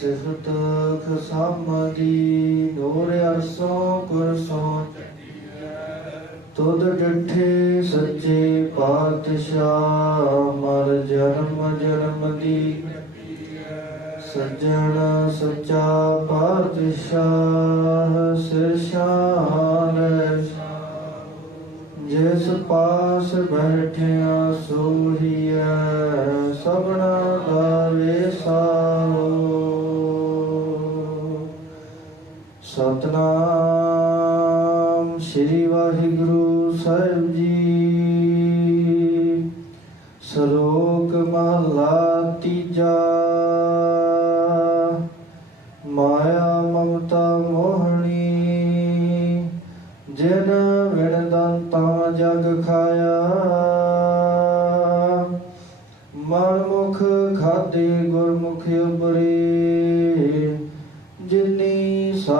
ਸਿਫਤ ਖਸਮਦੀ ਨੂਰ ਅਰਸੋਂ ਕੁਰਸੋਂ ਤੁਧ ਡਿਠੇ ਸੱਚੇ ਪਾਤਸ਼ਾਹ ਮਰ ਜਨਮ ਜਨਮ ਦੀ। ਸੱਜਣ ਸੱਚਾ ਪਾਤਸ਼ਾਹ, ਸਿਰ ਸ਼ਾਨ ਜਿਸ ਪਾਸ ਬੈਠਿਆ ਸੋਹੀਐ ਸਭਨਾ ਸਤਨਾਮ ਸ੍ਰੀ ਵਾਹਿਗੁਰੂ ਸਾਹਿਬ ਜੀ। ਸ਼ਲੋਕ ਮਹਲਾ ਤੀਜਾ। ਮਾਇਆ ਮਮਤਾ ਮੋਹਣੀ, ਜਿਨ ਵਿਣ ਦੰਤਾ ਜਗ ਖਾਇਆ। ਮਨ ਮੁਖ ਖਾਦੇ ਗੁਰਮੁਖ ਉਬਰੇ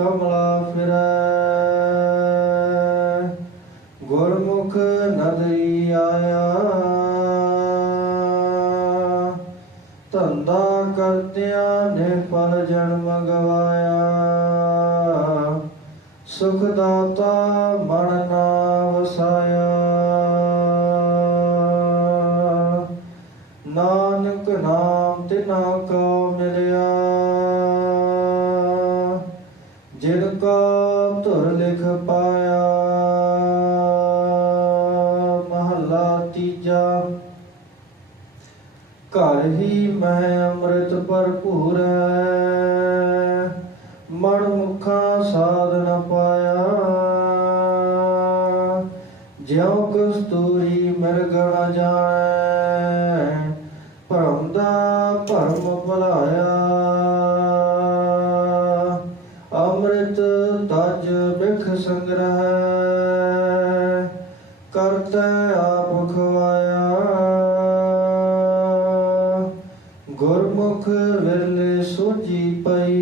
ਕਮਲਾ ਫਿਰੈ। ਗੁਰਮੁਖ ਨਦਰੀ ਆਇਆ ਧੰਦਾ ਕਰਦਿਆਂ ਨੇ ਪਰ ਜਨਮ ਗਵਾਇਆ। ਸੁਖ ਦਾਤਾ ਮਨ ਨਾ ਵਸਾਇਆ। ਨਾਨਕ ਨਾਮ ਤਿਨਾ ਕੋ ਜਿਨ ਕਾ ਧੁਰ ਲਿਖ ਪਾਇਆ, ਮਹਲਾ ਤੀਜਾ। ਘਰ ਹੀ ਮੈਂ ਅੰਮ੍ਰਿਤ ਭਰਪੂਰ ਹੈ ਮਨ ਮੁਖਾਂ ਸਾਧ ਪਾਇਆ। ਜਿਉ ਕਸਤੂਰੀ ਮਿਰਗ ਨ ਸੰਗ੍ਰਹਿ ਕਰਤੈ ਆਪ ਖਵਾਇਆ ਗੁਰਮੁਖ ਵਿਰਲੇ ਸੋਜੀ ਪਈ।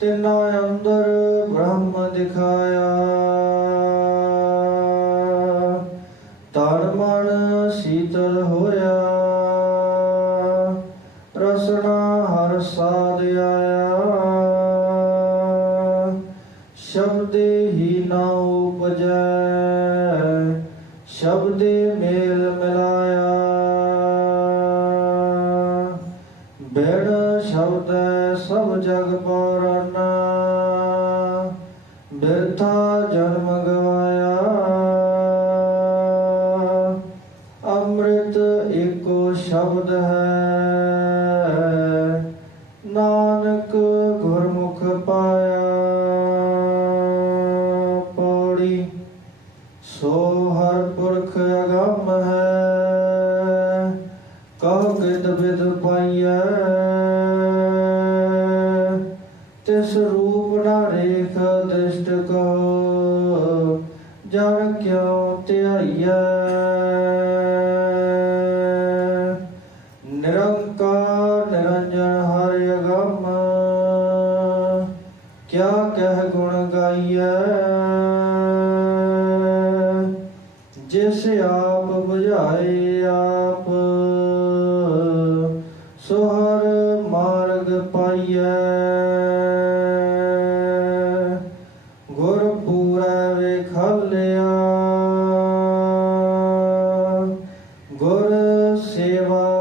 ਤਿਨਾ ਅੰਦਰ ਬ੍ਰਹਮ ਦਿਖਾਇਆ। ਤਨ ਮਨ ਸੀਤਲ ਹੋਇਆ। ਰਸਨਾ ਹਰ ਸਾਧ ਆਇਆ। ਸ਼ਬਦੇ ਮੇਲ ਮਿਲਾਇਆ। ਬਿਨ ਸ਼ਬਦ ਸਭ ਜਗ ਪੌਰਨਾ। ਬਿਰਥਾ ਜਨਮ ਹਰ ਪੁਰਖ ਅਗੰਮ ਹੈ ਕਹ ਕਿਦ ਬਿਦ ਪਾਈਐ? ਤਿਸ ਰੂਪ ਨਾ ਰੇਖ ਦ੍ਰਿਸ਼ਟ ਕੋ ਜਨ ਕਿਉ ਧਿਆਈਐ? ਜਿਸ ਆਪ 부ਝਾਏ ਆਪ ਸੋ ਹਰ ਮਾਰਗ ਪਾਈਐ। ਗੁਰ ਪੂਰੈ ਵੇਖਲਿਆ। ਗੁਰ ਸੇਵਾ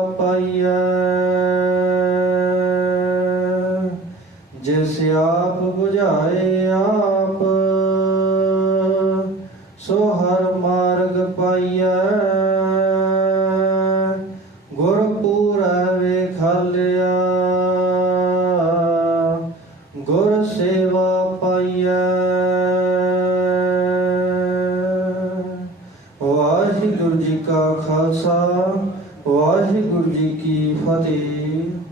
ਪਾਈਐ ਗੁਰ ਪੂਰੈ ਵੇਖਲਿਆ ਗੁਰ ਸੇਵਾ ਪਾਈਐ। ਵਾਹਿਗੁਰੂ ਜੀ ਕਾ ਖਾਲਸਾ, ਵਾਹਿਗੁਰੂ ਜੀ ਕੀ ਫਤਿਹ।